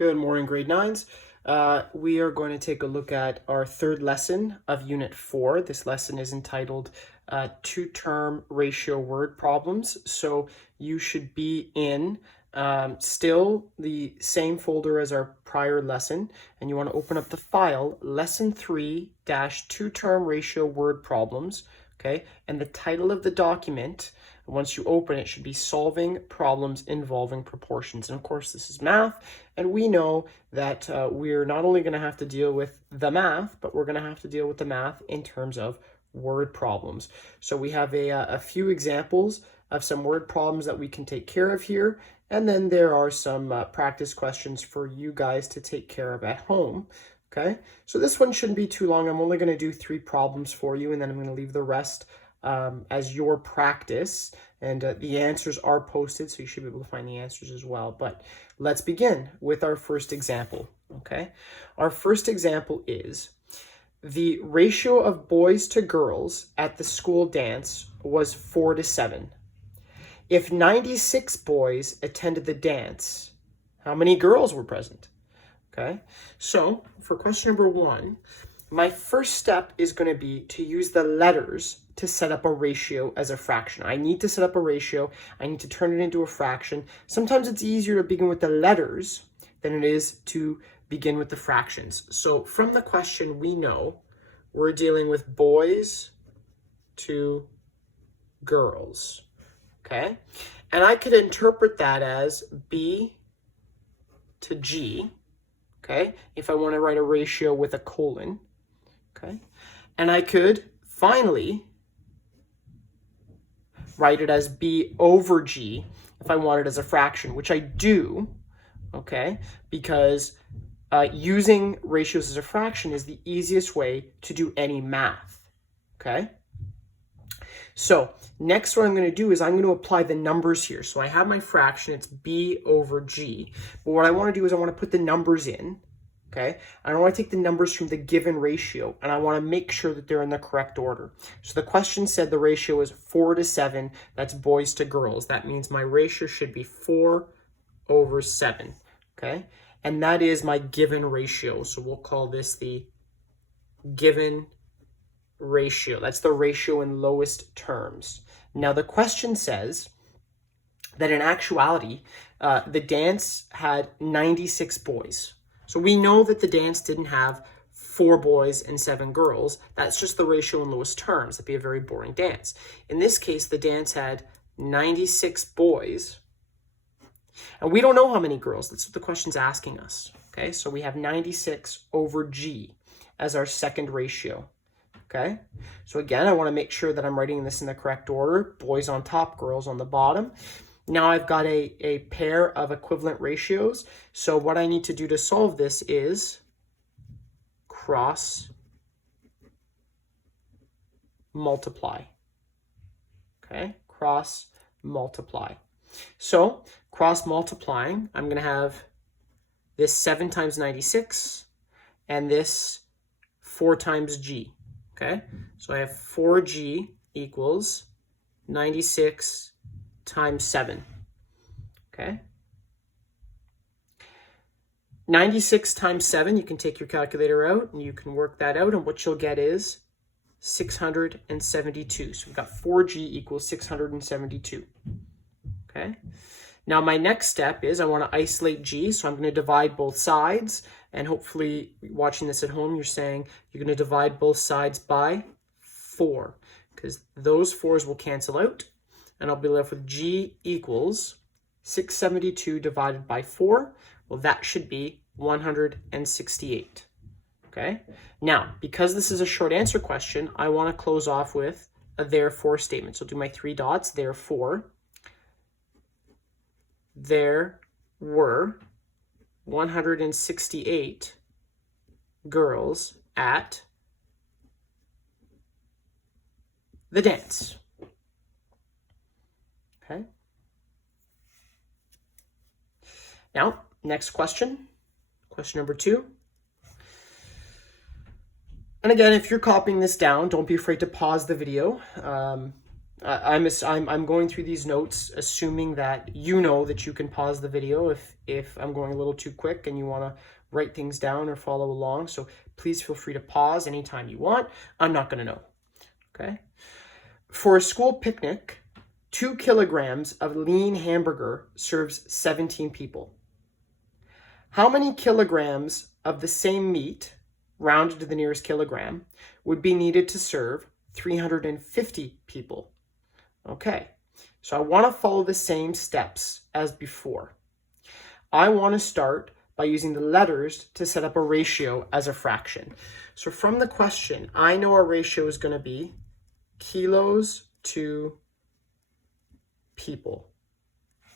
Good morning, grade 9s. We are going to take a look at our third lesson of Unit 4. This lesson is entitled Two-Term Ratio Word Problems. So you should be in still the same folder as our prior lesson, and you want to open up the file Lesson 3-Two-Term Ratio Word Problems. Okay, and the title of the document, once you open it, should be Solving Problems Involving Proportions. And of course, this is math, and we know that we're not only going to have to deal with the math, but we're going to have to deal with the math in terms of word problems. So we have a few examples of some word problems that we can take care of here, and then there are some practice questions for you guys to take care of at home. Okay, so this one shouldn't be too long. I'm only going to do 3 problems for you, and then I'm going to leave the rest as your practice. And the answers are posted, so you should be able to find the answers as well. But let's begin with our first example. Okay, our first example is the ratio of boys to girls at the school dance was 4-7. If 96 boys attended the dance, how many girls were present? Okay, so for question number 1, my first step is going to be to use the letters to set up a ratio as a fraction. I need to set up a ratio. I need to turn it into a fraction. Sometimes it's easier to begin with the letters than it is to begin with the fractions. So from the question, we know we're dealing with boys to girls. Okay, and I could interpret that as B to G. Okay, if I want to write a ratio with a colon, okay, and I could finally write it as B over G if I want it as a fraction, which I do, okay, because using ratios as a fraction is the easiest way to do any math, okay? So next what I'm going to do is I'm going to apply the numbers here. So I have my fraction, it's B over G. But what I want to do is I want to put the numbers in, okay? And I want to take the numbers from the given ratio, and I want to make sure that they're in the correct order. So the question said the ratio is 4-7. That's boys to girls. That means my ratio should be 4/7, okay? And that is my given ratio. So we'll call this the given ratio. That's the ratio in lowest terms. Now the question says that in actuality, the dance had 96 boys. So we know that the dance didn't have 4 boys and 7 girls. That's just the ratio in lowest terms. That'd be a very boring dance. In this case, the dance had 96 boys, and we don't know how many girls. That's what the question's asking us. Okay, so we have 96 over G as our second ratio. Okay, so again, I want to make sure that I'm writing this in the correct order. Boys on top, girls on the bottom. Now I've got a pair of equivalent ratios. So what I need to do to solve this is cross multiply. Okay, cross multiply. So cross multiplying, I'm going to have this 7 times 96 and this 4 times G. Okay, so I have 4G equals 96 times 7. Okay, 96 times 7, you can take your calculator out and you can work that out, and what you'll get is 672. So we've got 4G equals 672. Okay, now my next step is I want to isolate G, so I'm going to divide both sides. And hopefully, watching this at home, you're saying you're going to divide both sides by 4, because those 4s will cancel out, and I'll be left with G equals 672 divided by 4. Well, that should be 168. Okay? Now, because this is a short answer question, I want to close off with a therefore statement. So I'll do my 3 dots. Therefore, there were 168 girls at the dance. Okay. Now, next question. Question number 2. And again, if you're copying this down, don't be afraid to pause the video. I'm going through these notes assuming that you know that you can pause the video if I'm going a little too quick and you want to write things down or follow along. So please feel free to pause anytime you want. I'm not going to know. Okay. For a school picnic, 2 kilograms of lean hamburger serves 17 people. How many kilograms of the same meat, rounded to the nearest kilogram, would be needed to serve 350 people? Okay, so I want to follow the same steps as before. I want to start by using the letters to set up a ratio as a fraction. So from the question, I know our ratio is going to be kilos to people.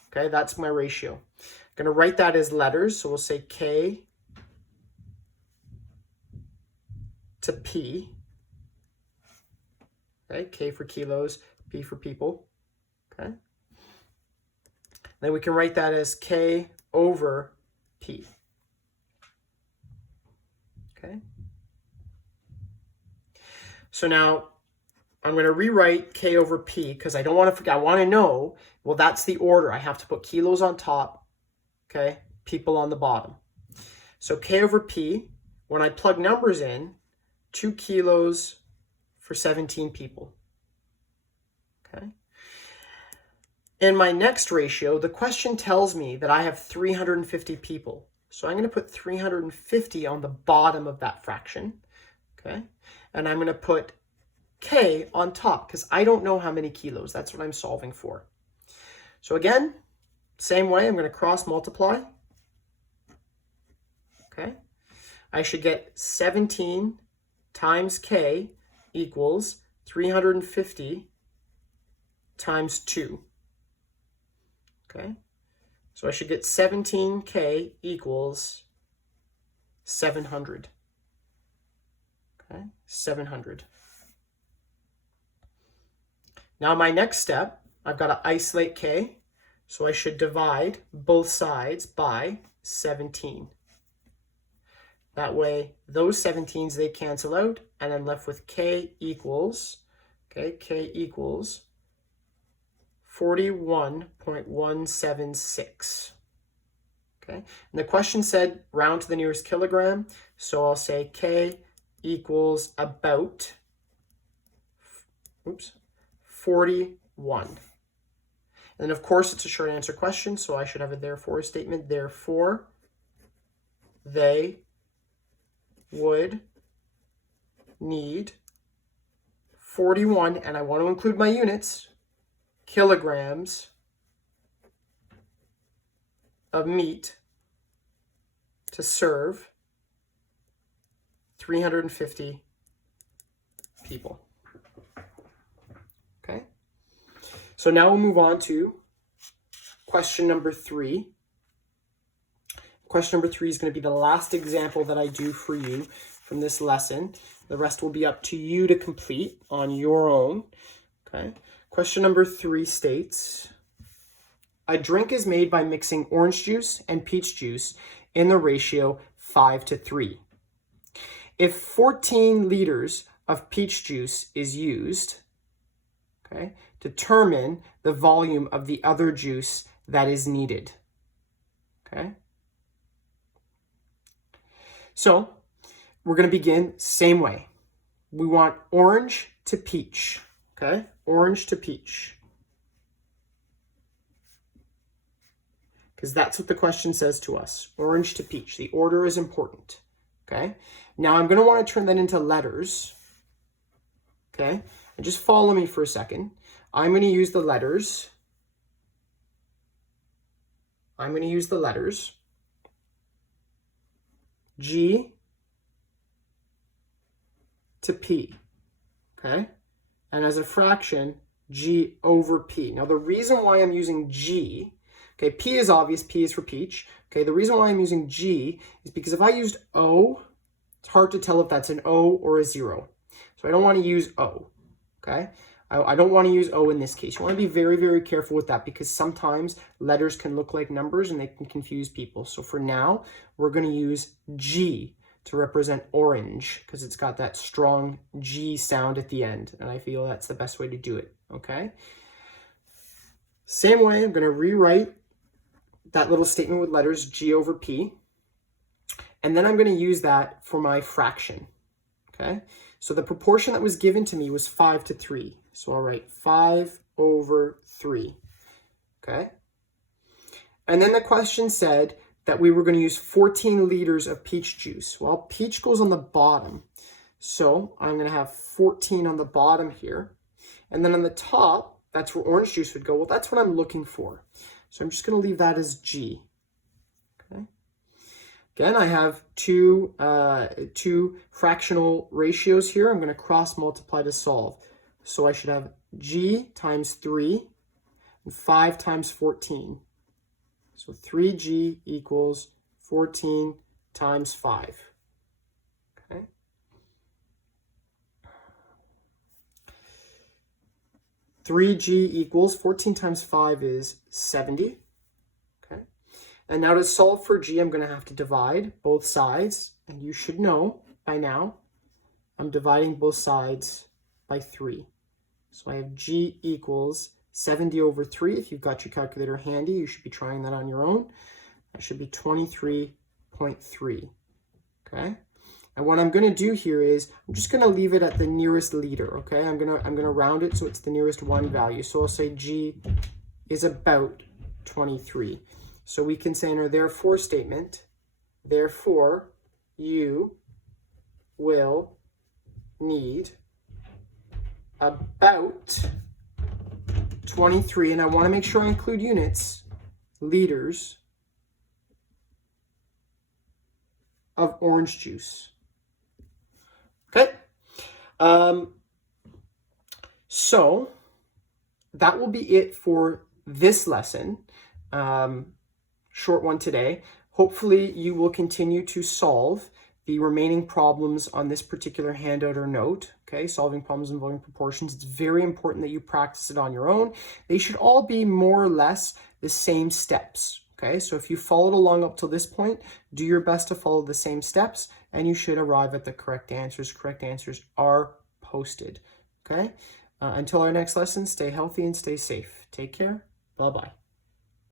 Okay, that's my ratio. I'm going to write that as letters. So we'll say K to P. Okay, K for kilos, P for people. Okay. Then we can write that as K over P. Okay. So now I'm going to rewrite K over P because I don't want to forget. I want to know, well, that's the order. I have to put kilos on top, okay, people on the bottom. So K over P, when I plug numbers in, 2 kilos for 17 people. Okay. In my next ratio, the question tells me that I have 350 people. So I'm going to put 350 on the bottom of that fraction. Okay. And I'm going to put K on top because I don't know how many kilos. That's what I'm solving for. So again, same way, I'm going to cross multiply. Okay. I should get 17 times K equals 350 times 2. Okay. So I should get 17K equals 700. Okay. 700. Now my next step, I've got to isolate K. So I should divide both sides by 17. That way, those 17s, they cancel out, and I'm left with K equals 41.176. Okay, and the question said round to the nearest kilogram, so I'll say K equals about 41. And then, of course, it's a short answer question, so I should have a therefore statement. Therefore, they would need 41, and I want to include my units, kilograms of meat to serve 350 people. Okay. So now we'll move on to question number 3. Question number 3 is going to be the last example that I do for you from this lesson. The rest will be up to you to complete on your own. Okay. Question number 3 states, a drink is made by mixing orange juice and peach juice in the ratio 5:3. If 14 liters of peach juice is used, okay, determine the volume of the other juice that is needed. Okay. So we're going to begin same way. We want orange to peach. Okay, orange to peach. Because that's what the question says to us. Orange to peach. The order is important. Okay, now I'm going to want to turn that into letters. Okay, and just follow me for a second. I'm going to use the letters. G to P. Okay, and as a fraction, G over P. Now the reason why I'm using G, okay, P is obvious, P is for peach. Okay, the reason why I'm using G is because if I used O, it's hard to tell if that's an O or a 0. So I don't want to use O, okay? I don't want to use O in this case. You want to be very, very careful with that because sometimes letters can look like numbers and they can confuse people. So for now, we're going to use G to represent orange because it's got that strong G sound at the end. And I feel that's the best way to do it, okay? Same way, I'm going to rewrite that little statement with letters G over P. And then I'm going to use that for my fraction, okay? So the proportion that was given to me was 5 to 3. So I'll write 5 over 3, okay? And then the question said that we were going to use 14 liters of peach juice. Well, peach goes on the bottom. So I'm going to have 14 on the bottom here. And then on the top, that's where orange juice would go. Well, that's what I'm looking for. So I'm just going to leave that as G. Okay. Again, I have two fractional ratios here. I'm going to cross multiply to solve. So I should have G times 3 and 5 times 14. So 3G equals 14 times 5. Okay. Three G equals 14 times 5 is 70. Okay. And now to solve for G, I'm going to have to divide both sides. And you should know by now, I'm dividing both sides by 3. So I have G equals 70 over 3. If you've got your calculator handy, you should be trying that on your own. That should be 23.3. Okay? And what I'm going to do here is I'm just going to leave it at the nearest liter, okay? I'm going to round it so it's the nearest one value. So I'll say G is about 23. So we can say in our therefore statement, therefore you will need about 23, and I want to make sure I include units, liters of orange juice. Okay. So that will be it for this lesson. Short one today. Hopefully you will continue to solve the remaining problems on this particular handout or note, okay? Solving problems involving proportions. It's very important that you practice it on your own. They should all be more or less the same steps, okay? So if you followed along up till this point, do your best to follow the same steps and you should arrive at the correct answers. Correct answers are posted, okay? Until our next lesson, stay healthy and stay safe. Take care. Bye-bye.